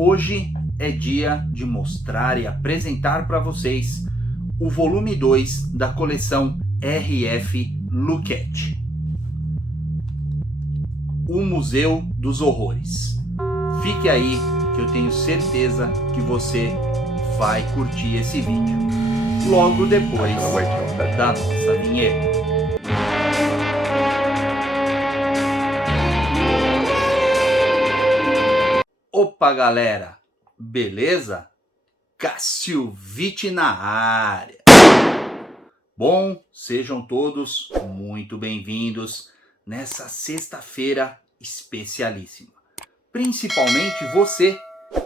Hoje é dia de mostrar e apresentar para vocês o volume 2 da coleção R.F. Luquete, o Museu dos Horrores. Fique aí que eu tenho certeza que você vai curtir esse vídeo, logo depois da nossa vinheta. Opa galera, beleza? Cassilvite na área. Bom, sejam todos muito bem-vindos nessa sexta-feira especialíssima. Principalmente você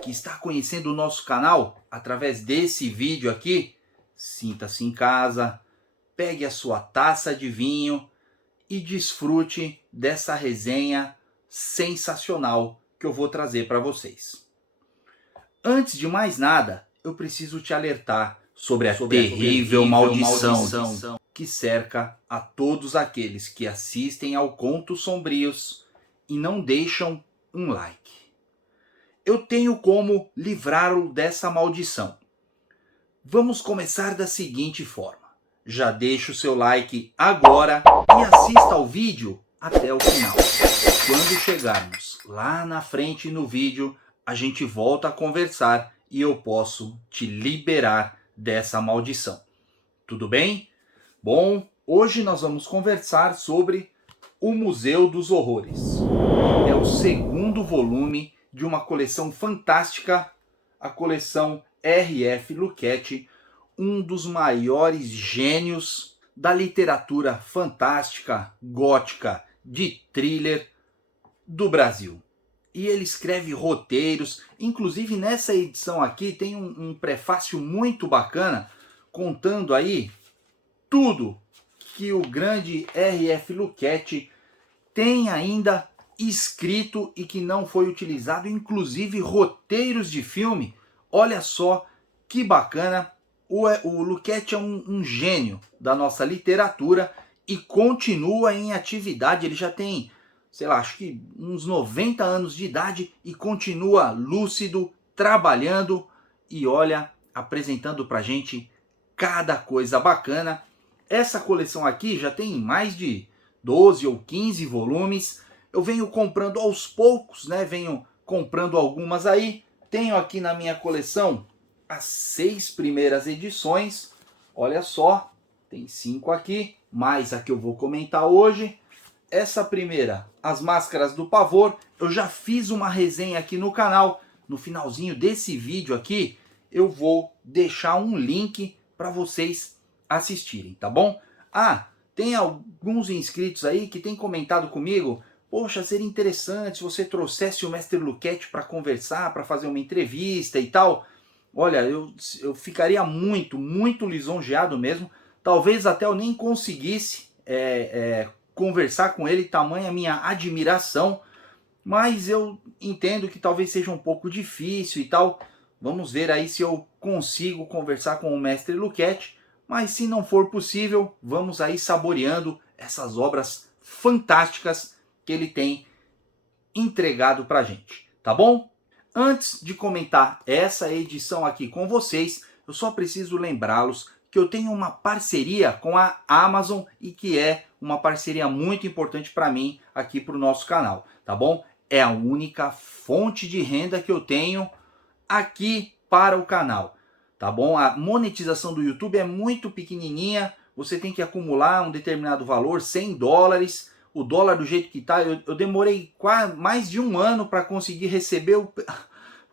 que está conhecendo o nosso canal através desse vídeo aqui. Sinta-se em casa, pegue a sua taça de vinho e desfrute dessa resenha sensacional que eu vou trazer para vocês. Antes de mais nada, eu preciso te alertar sobre a terrível maldição que cerca a todos aqueles que assistem ao Contos Sombrios e não deixam um like. Eu tenho como livrá-lo dessa maldição. Vamos começar da seguinte forma. Já deixa o seu like agora e assista ao vídeo até o final. Quando chegarmos lá na frente no vídeo, a gente volta a conversar e eu posso te liberar dessa maldição. Tudo bem? Bom, hoje nós vamos conversar sobre o Museu dos Horrores. É o segundo volume de uma coleção fantástica, a coleção R.F. Luquete, um dos maiores gênios da literatura fantástica, gótica, de thriller do Brasil. E ele escreve roteiros, inclusive nessa edição aqui tem um prefácio muito bacana, contando aí tudo que o grande R.F. Luquete tem ainda escrito e que não foi utilizado, inclusive roteiros de filme. Olha só que bacana, o Luquete é um gênio da nossa literatura e continua em atividade. Ele já tem, sei lá, acho que uns 90 anos de idade e continua lúcido, trabalhando e olha, apresentando pra gente cada coisa bacana. Essa coleção aqui já tem mais de 12 ou 15 volumes. Eu venho comprando aos poucos, né? Venho comprando algumas aí. Tenho aqui na minha coleção as 6 primeiras edições. Olha só, tem 5 aqui, mais a que eu vou comentar hoje. Essa primeira, As Máscaras do Pavor, eu já fiz uma resenha aqui no canal. No finalzinho desse vídeo aqui, eu vou deixar um link para vocês assistirem, tá bom? Ah, tem alguns inscritos aí que têm comentado comigo, poxa, seria interessante se você trouxesse o Mestre Luquete para conversar, para fazer uma entrevista e tal. Olha, eu ficaria muito lisonjeado mesmo. Talvez até eu nem conseguisse conversar com ele, tamanha a minha admiração, mas eu entendo que talvez seja um pouco difícil e tal. Vamos ver aí se eu consigo conversar com o Mestre Luquete, mas se não for possível, vamos aí saboreando essas obras fantásticas que ele tem entregado pra gente, tá bom? Antes de comentar essa edição aqui com vocês, eu só preciso lembrá-los que eu tenho uma parceria com a Amazon e que é uma parceria muito importante para mim aqui para o nosso canal, tá bom? É a única fonte de renda que eu tenho aqui para o canal, tá bom? A monetização do YouTube é muito pequenininha, você tem que acumular um determinado valor, $100. O dólar do jeito que tá, eu demorei quase mais de um ano para conseguir receber,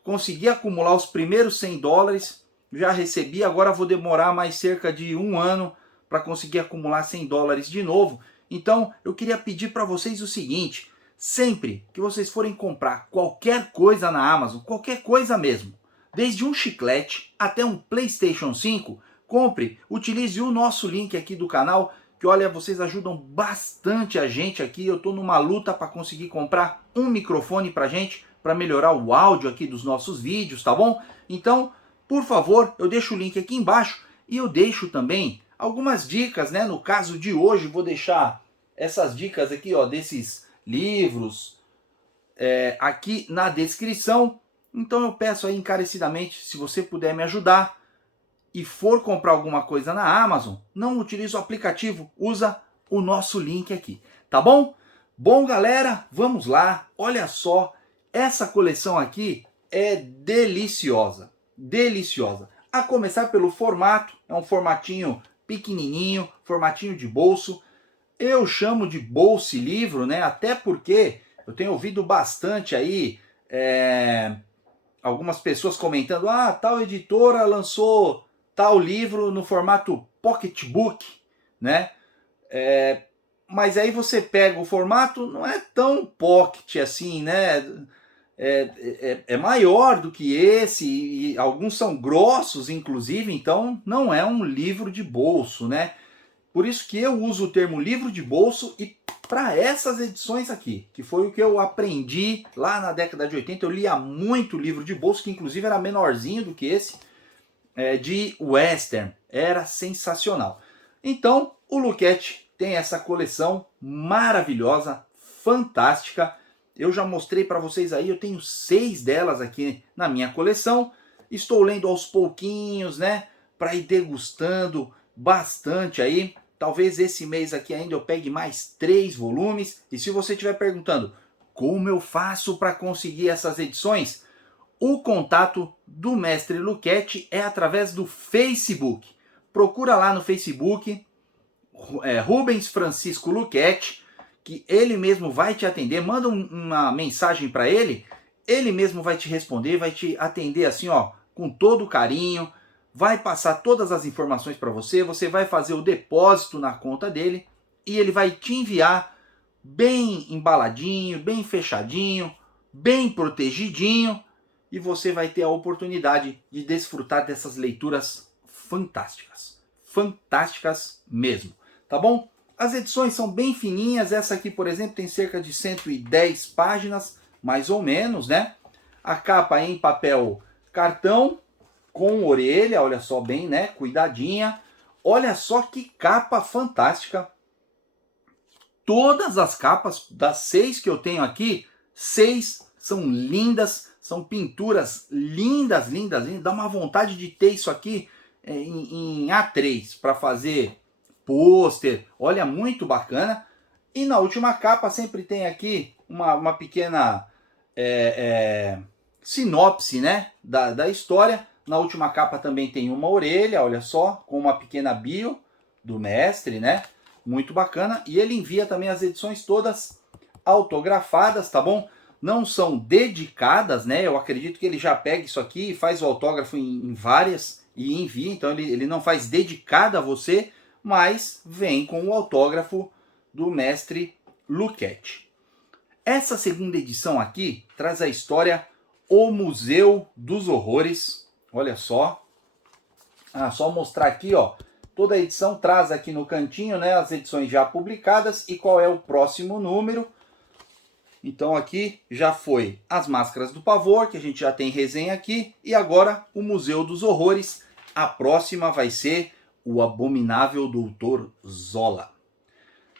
conseguir acumular os primeiros $100. Já recebi, agora vou demorar mais cerca de um ano para conseguir acumular $100 de novo. Então eu queria pedir para vocês o seguinte: sempre que vocês forem comprar qualquer coisa na Amazon, qualquer coisa mesmo, desde um chiclete até um PlayStation 5, compre, utilize o nosso link aqui do canal, que olha, vocês ajudam bastante a gente aqui. Eu estou numa luta para conseguir comprar um microfone para gente, para melhorar o áudio aqui dos nossos vídeos, tá bom? Então, por favor, eu deixo o link aqui embaixo e eu deixo também algumas dicas, né? No caso de hoje, vou deixar essas dicas aqui, ó, desses livros aqui na descrição. Então eu peço aí encarecidamente, se você puder me ajudar e for comprar alguma coisa na Amazon, não utilize o aplicativo, usa o nosso link aqui, tá bom? Bom, galera, vamos lá. Olha só, essa coleção aqui é deliciosa, deliciosa. A começar pelo formato, é um formatinho pequenininho, formatinho de bolso. Eu chamo de bolsa-livro, né? Até porque eu tenho ouvido bastante aí algumas pessoas comentando: ah, tal editora lançou tal livro no formato pocketbook, né? Mas aí você pega o formato, não é tão pocket assim, né? É maior do que esse, e alguns são grossos, inclusive, então não é um livro de bolso, né? Por isso que eu uso o termo livro de bolso e para essas edições aqui, que foi o que eu aprendi lá na década de 80, eu lia muito livro de bolso, que inclusive era menorzinho do que esse, de western, era sensacional. Então, o Luquete tem essa coleção maravilhosa, fantástica. Eu já mostrei para vocês aí, eu tenho 6 delas aqui na minha coleção. Estou lendo aos pouquinhos, né, para ir degustando bastante aí. Talvez esse mês aqui ainda eu pegue mais 3 volumes. E se você estiver perguntando como eu faço para conseguir essas edições, o contato do Mestre Luquete é através do Facebook. Procura lá no Facebook, Rubens Francisco Luquete, que ele mesmo vai te atender. Manda uma mensagem para ele, ele mesmo vai te responder, vai te atender assim, ó, com todo carinho, vai passar todas as informações para você, você vai fazer o depósito na conta dele e ele vai te enviar bem embaladinho, bem fechadinho, bem protegidinho, e você vai ter a oportunidade de desfrutar dessas leituras fantásticas. Fantásticas mesmo, tá bom? As edições são bem fininhas, essa aqui, por exemplo, tem cerca de 110 páginas, mais ou menos, né? A capa é em papel cartão, com orelha, olha só bem, né? Cuidadinha. Olha só que capa fantástica. Todas as capas das 6 que eu tenho aqui, 6 são lindas, são pinturas lindas, lindas, lindas. Dá uma vontade de ter isso aqui em A3 para fazer pôster. Olha, muito bacana. E na última capa sempre tem aqui uma pequena sinopse, né, da história. Na última capa também tem uma orelha, olha só, com uma pequena bio do mestre, né? Muito bacana. E ele envia também as edições todas autografadas, tá bom? Não são dedicadas, né? Eu acredito que ele já pega isso aqui e faz o autógrafo em várias e envia. Então ele não faz dedicada a você, mas vem com o autógrafo do mestre Luquete. Essa segunda edição aqui traz a história O Museu dos Horrores. Olha só. Só mostrar aqui, ó. Toda edição traz aqui no cantinho, né, as edições já publicadas e qual é o próximo número. Então aqui já foi As Máscaras do Pavor, que a gente já tem resenha aqui, e agora o Museu dos Horrores. A próxima vai ser O Abominável Doutor Zola.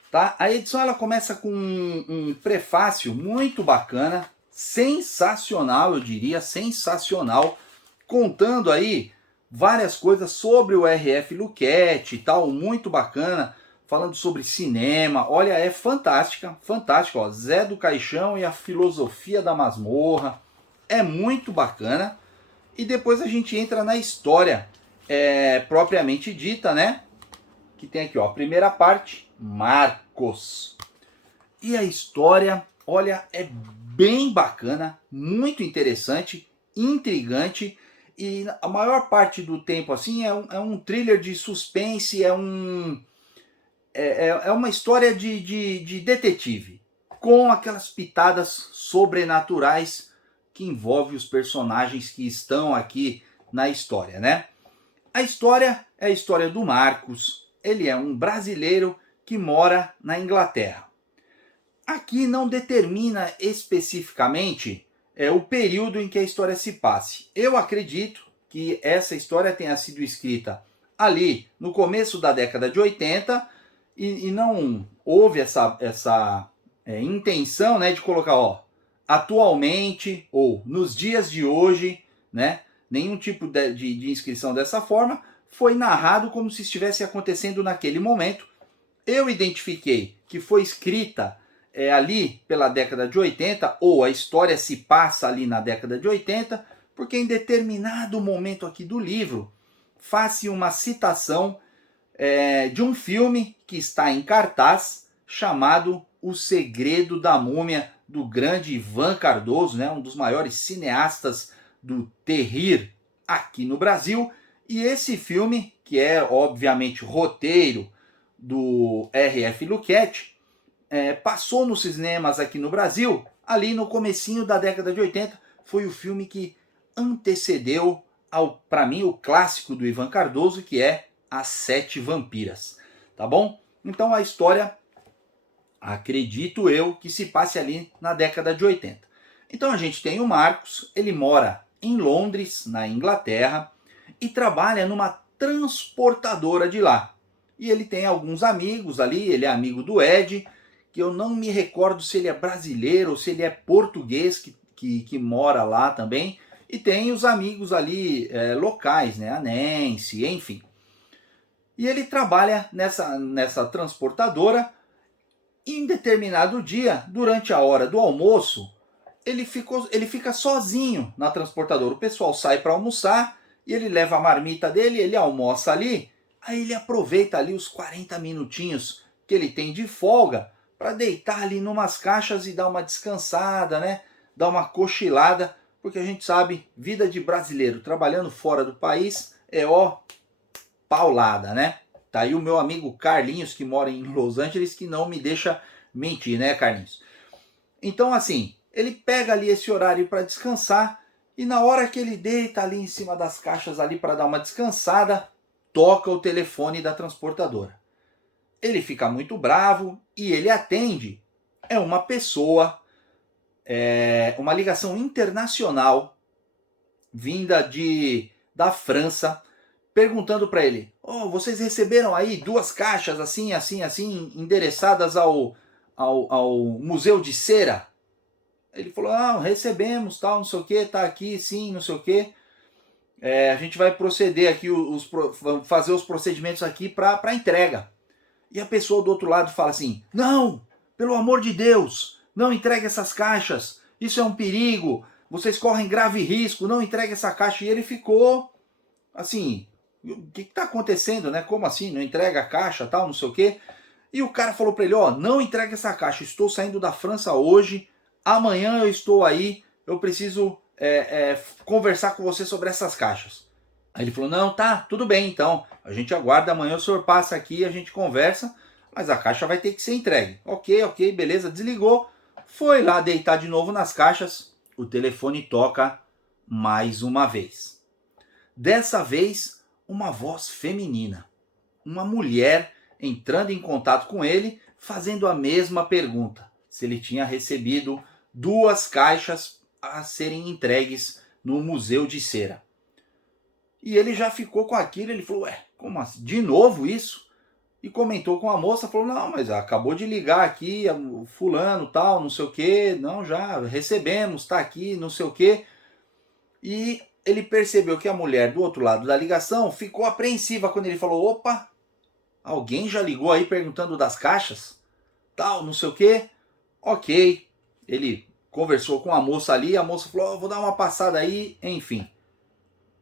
Tá? A edição ela começa com um prefácio muito bacana, sensacional, eu diria, sensacional, contando aí várias coisas sobre o R.F. Luquete e tal, muito bacana, falando sobre cinema. Olha, é fantástica, fantástica, ó, Zé do Caixão e a Filosofia da Masmorra, é muito bacana. E depois a gente entra na história propriamente dita, né? Que tem aqui, ó, a primeira parte, Marcos. E a história, olha, é bem bacana, muito interessante, intrigante. E a maior parte do tempo, assim, é um thriller de suspense, é uma história de detetive, com aquelas pitadas sobrenaturais que envolvem os personagens que estão aqui na história, né? A história é a história do Marcos. Ele é um brasileiro que mora na Inglaterra. Aqui não determina especificamente o período em que a história se passe. Eu acredito que essa história tenha sido escrita ali no começo da década de 80 e não houve essa intenção, né, de colocar, ó, atualmente ou nos dias de hoje, né, nenhum tipo de inscrição dessa forma, foi narrado como se estivesse acontecendo naquele momento. Eu identifiquei que foi escrita ali pela década de 80, ou a história se passa ali na década de 80, porque em determinado momento aqui do livro faz-se uma citação de um filme que está em cartaz chamado O Segredo da Múmia, do grande Ivan Cardoso, né, um dos maiores cineastas do terrir aqui no Brasil. E esse filme, que é obviamente roteiro do R.F. Lucchetti, passou nos cinemas aqui no Brasil ali no comecinho da década de 80. Foi o filme que antecedeu, para mim, o clássico do Ivan Cardoso, que é As Sete Vampiras. Tá bom? Então a história, acredito eu, que se passe ali na década de 80. Então a gente tem o Marcos, ele mora em Londres, na Inglaterra, e trabalha numa transportadora de lá. E ele tem alguns amigos ali, ele é amigo do Ed, que eu não me recordo se ele é brasileiro ou se ele é português, que mora lá também. E tem os amigos ali locais, né? A Nancy, enfim. E ele trabalha nessa transportadora. E em determinado dia, durante a hora do almoço, ele fica sozinho na transportadora. O pessoal sai para almoçar e ele leva a marmita dele, ele almoça ali. Aí ele aproveita ali os 40 minutinhos que ele tem de folga para deitar ali numas caixas e dar uma descansada, né? Dar uma cochilada, porque a gente sabe, vida de brasileiro trabalhando fora do país é paulada, né? Tá aí o meu amigo Carlinhos, que mora em Los Angeles, que não me deixa mentir, né, Carlinhos? Então, assim, ele pega ali esse horário para descansar e na hora que ele deita ali em cima das caixas ali para dar uma descansada, toca o telefone da transportadora. Ele fica muito bravo e ele atende. É uma pessoa, uma ligação internacional vinda da França, perguntando para ele: "Oh, vocês receberam aí 2 caixas assim, assim, assim, endereçadas ao Museu de Cera?" Ele falou: "Ah, recebemos, tal, não sei o que, tá aqui, sim, não sei o que. A gente vai proceder aqui, fazer os procedimentos aqui para entrega." E a pessoa do outro lado fala assim: "Não, pelo amor de Deus, não entregue essas caixas, isso é um perigo, vocês correm grave risco, não entregue essa caixa." E ele ficou assim: "O que está acontecendo, né? Como assim? Não entrega a caixa, tal, não sei o quê." E o cara falou para ele: "Ó, não entregue essa caixa, estou saindo da França hoje, amanhã eu estou aí, eu preciso conversar com você sobre essas caixas." Aí ele falou: "Não, tá, tudo bem então, a gente aguarda, amanhã o senhor passa aqui e a gente conversa, mas a caixa vai ter que ser entregue." Ok, beleza, desligou, foi lá deitar de novo nas caixas, o telefone toca mais uma vez. Dessa vez, uma voz feminina, uma mulher entrando em contato com ele, fazendo a mesma pergunta, se ele tinha recebido 2 caixas a serem entregues no Museu de Cera. E ele já ficou com aquilo, ele falou: "Ué, como assim? De novo isso?" E comentou com a moça, falou: "Não, mas acabou de ligar aqui, o fulano, tal, não sei o que, não, já recebemos, tá aqui, não sei o que." E ele percebeu que a mulher do outro lado da ligação ficou apreensiva quando ele falou: "Opa, alguém já ligou aí perguntando das caixas? Tal, não sei o que." Ok, ele conversou com a moça ali, a moça falou: "Vou dar uma passada aí." Enfim,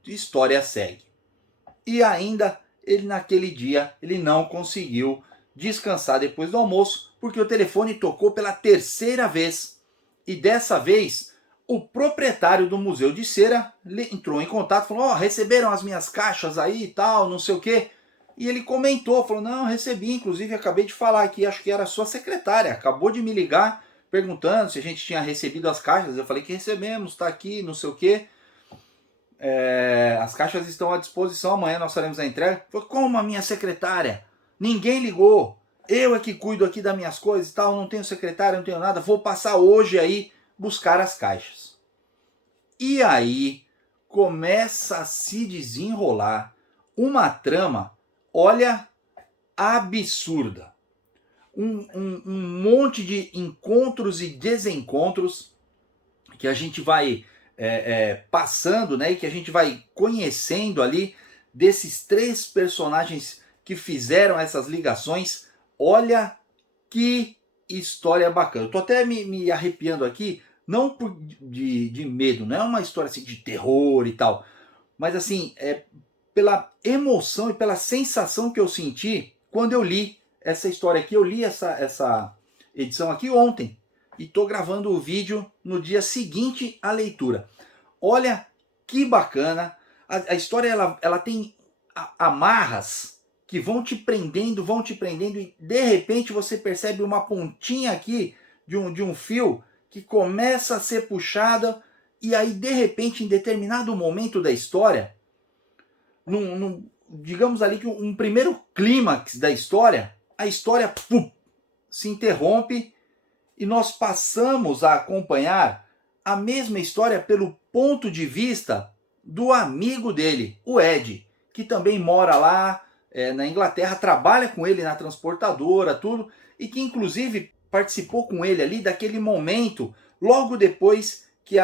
história segue. E ainda, ele naquele dia, ele não conseguiu descansar depois do almoço, porque o telefone tocou pela 3ª vez. E dessa vez, o proprietário do Museu de Cera entrou em contato, falou: "Ó, receberam as minhas caixas aí e tal, não sei o quê." E ele comentou, falou: "Não, recebi, inclusive acabei de falar aqui, acho que era a sua secretária, acabou de me ligar perguntando se a gente tinha recebido as caixas." Eu falei que recebemos, tá aqui, não sei o quê. As caixas estão à disposição, amanhã nós faremos a entrega." Falei: "Como a minha secretária? Ninguém ligou. Eu é que cuido aqui das minhas coisas e tal, não tenho secretária, não tenho nada, vou passar hoje aí buscar as caixas." E aí começa a se desenrolar uma trama, olha, absurda. Um monte de encontros e desencontros que a gente vai passando, né, e que a gente vai conhecendo ali desses 3 personagens que fizeram essas ligações. Olha que história bacana. Eu tô até me arrepiando aqui, não de medo, não é uma história assim, de terror e tal, mas assim, pela emoção e pela sensação que eu senti quando eu li essa história aqui. Eu li essa edição aqui ontem e estou gravando o vídeo no dia seguinte à leitura. Olha que bacana. A história ela tem amarras que vão te prendendo e de repente você percebe uma pontinha aqui de um fio que começa a ser puxada, e aí de repente, em determinado momento da história, digamos ali que um primeiro clímax da história, a história se interrompe e nós passamos a acompanhar a mesma história pelo ponto de vista do amigo dele, o Ed, que também mora lá na Inglaterra, trabalha com ele na transportadora, tudo, e que inclusive participou com ele ali daquele momento, logo depois que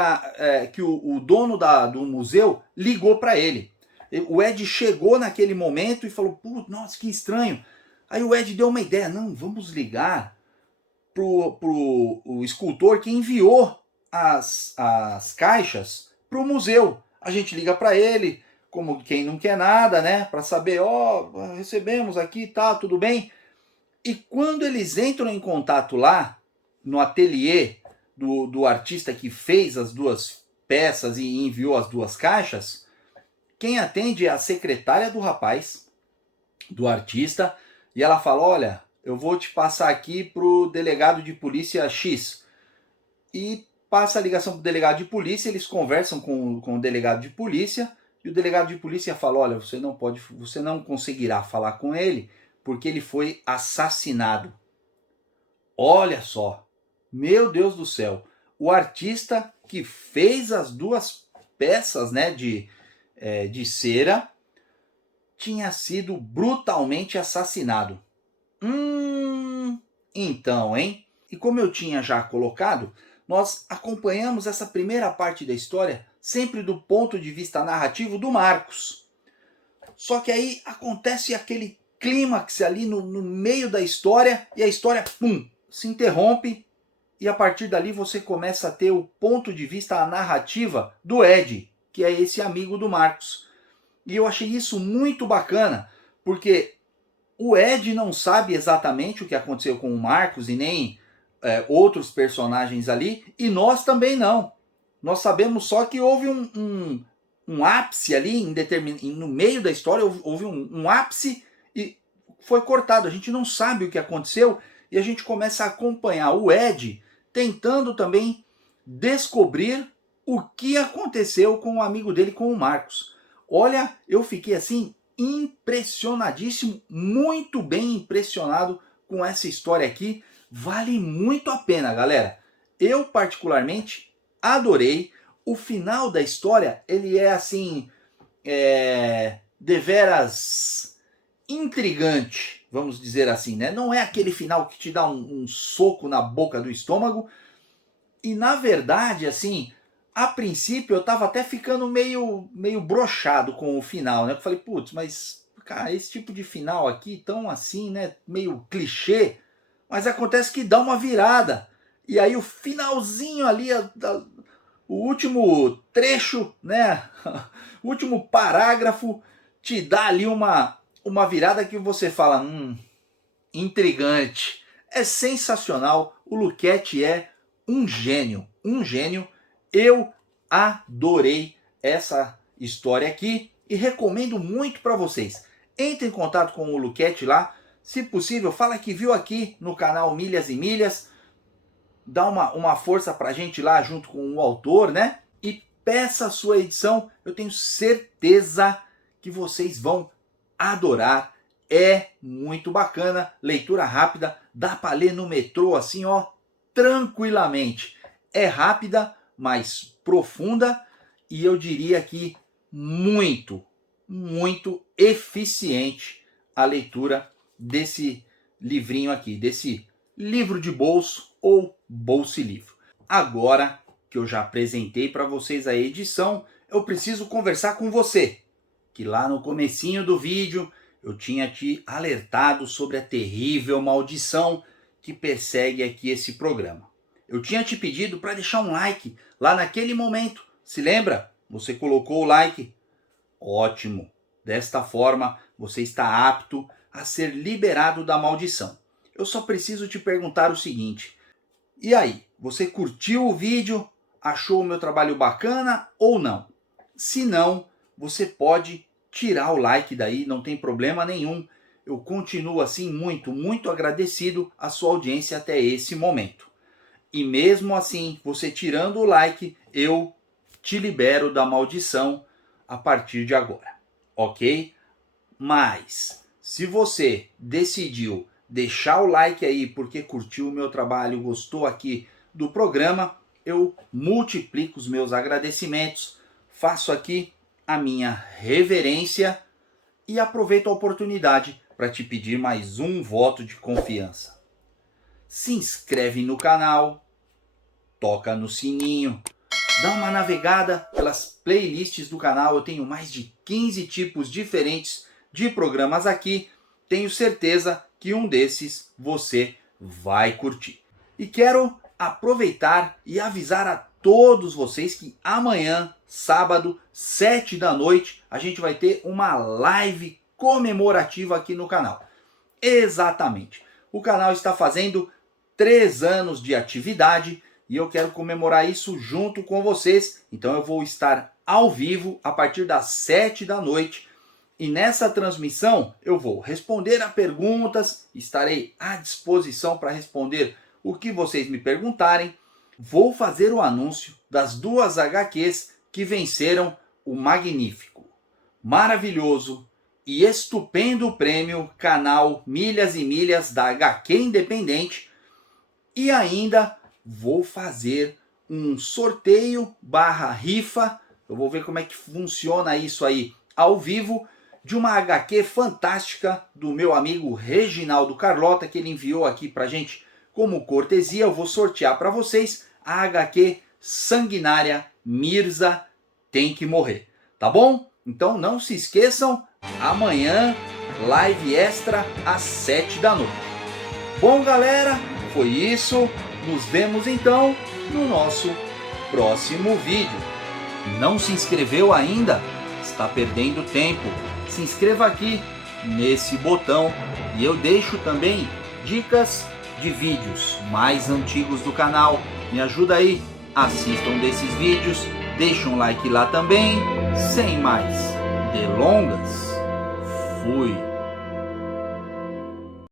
o dono do museu ligou para ele. O Ed chegou naquele momento e falou, nossa, que estranho. Aí o Ed deu uma ideia, não, vamos ligar pro o escultor que enviou as caixas para o museu. A gente liga para ele, como quem não quer nada, né? Para saber, recebemos aqui, tá, tudo bem. E quando eles entram em contato lá, no ateliê do artista que fez as 2 peças e enviou as 2 caixas, quem atende é a secretária do rapaz, do artista, e ela fala, olha, eu vou te passar aqui pro delegado de polícia X. E passa a ligação pro delegado de polícia, eles conversam com o delegado de polícia, e o delegado de polícia fala, olha, você não conseguirá falar com ele, porque ele foi assassinado. Olha só, meu Deus do céu, o artista que fez as 2 peças, né, de cera, tinha sido brutalmente assassinado. Então, hein? E como eu tinha já colocado, nós acompanhamos essa primeira parte da história sempre do ponto de vista narrativo do Marcos. Só que aí acontece aquele clímax ali no meio da história, e a história, se interrompe, e a partir dali você começa a ter o ponto de vista, a narrativa do Ed, que é esse amigo do Marcos. E eu achei isso muito bacana, porque o Ed não sabe exatamente o que aconteceu com o Marcos e nem outros personagens ali, e nós também não. Nós sabemos só que houve um ápice ali, no meio da história, houve um ápice e foi cortado. A gente não sabe o que aconteceu e a gente começa a acompanhar o Ed tentando também descobrir o que aconteceu com o amigo dele, com o Marcos. Olha, eu fiquei assim impressionadíssimo, muito bem impressionado com essa história aqui. Vale muito a pena, galera. Eu particularmente adorei. O final da história, ele é assim, deveras intrigante, vamos dizer assim, né? Não é aquele final que te dá um soco na boca do estômago. E na verdade, assim, a princípio eu tava até ficando meio broxado com o final, né? Eu falei, mas, cara, esse tipo de final aqui, tão assim, né? Meio clichê, mas acontece que dá uma virada. E aí o finalzinho ali, o último trecho, né? O último parágrafo te dá ali uma virada que você fala, intrigante. É sensacional. O Luquete é um gênio, um gênio. Eu adorei essa história aqui e recomendo muito para vocês. Entre em contato com o Luquete lá, se possível, fala que viu aqui no canal Milhas e Milhas, dá uma força pra gente lá junto com o autor, né? E peça a sua edição, eu tenho certeza que vocês vão adorar. É muito bacana, leitura rápida, dá para ler no metrô assim, ó, tranquilamente. É rápida, mas profunda, e eu diria que muito, muito eficiente a leitura desse livrinho aqui, desse livro de bolso ou bolsilivro. Agora, que eu já apresentei para vocês a edição, eu preciso conversar com você, que lá no comecinho do vídeo eu tinha te alertado sobre a terrível maldição que persegue aqui esse programa. Eu tinha te pedido para deixar um like lá naquele momento. Se lembra? Você colocou o like? Ótimo! Desta forma, você está apto a ser liberado da maldição. Eu só preciso te perguntar o seguinte: e aí, você curtiu o vídeo? Achou o meu trabalho bacana ou não? Se não, você pode tirar o like daí, não tem problema nenhum. Eu continuo assim muito agradecido à sua audiência até esse momento. E mesmo assim, você tirando o like, eu te libero da maldição a partir de agora, ok? Mas, se você decidiu deixar o like aí porque curtiu o meu trabalho, gostou aqui do programa, eu multiplico os meus agradecimentos, faço aqui a minha reverência e aproveito a oportunidade para te pedir mais um voto de confiança. Se inscreve no canal, toca no sininho, dá uma navegada pelas playlists do canal. Eu tenho mais de 15 tipos diferentes de programas aqui. Tenho certeza que um desses você vai curtir. E quero aproveitar e avisar a todos vocês que amanhã, sábado, 7 da noite, a gente vai ter uma live comemorativa aqui no canal. Exatamente. O canal está fazendo 3 anos de atividade e eu quero comemorar isso junto com vocês. Então eu vou estar ao vivo a partir das 7 da noite. E nessa transmissão eu vou responder a perguntas, estarei à disposição para responder o que vocês me perguntarem. Vou fazer o anúncio das 2 HQs que venceram o magnífico, maravilhoso e estupendo prêmio canal Milhas e Milhas da HQ Independente. E ainda vou fazer um sorteio / rifa, eu vou ver como é que funciona isso aí ao vivo, de uma HQ fantástica do meu amigo Reginaldo Carlota, que ele enviou aqui pra gente como cortesia. Eu vou sortear para vocês a HQ Sanguinária Mirza Tem Que Morrer, tá bom? Então não se esqueçam, amanhã live extra às 7 da noite. Bom, galera, foi isso. Nos vemos então no nosso próximo vídeo. Não se inscreveu ainda? Está perdendo tempo. Se inscreva aqui nesse botão e eu deixo também dicas de vídeos mais antigos do canal. Me ajuda aí, assistam desses vídeos, deixa um like lá também. Sem mais delongas, fui!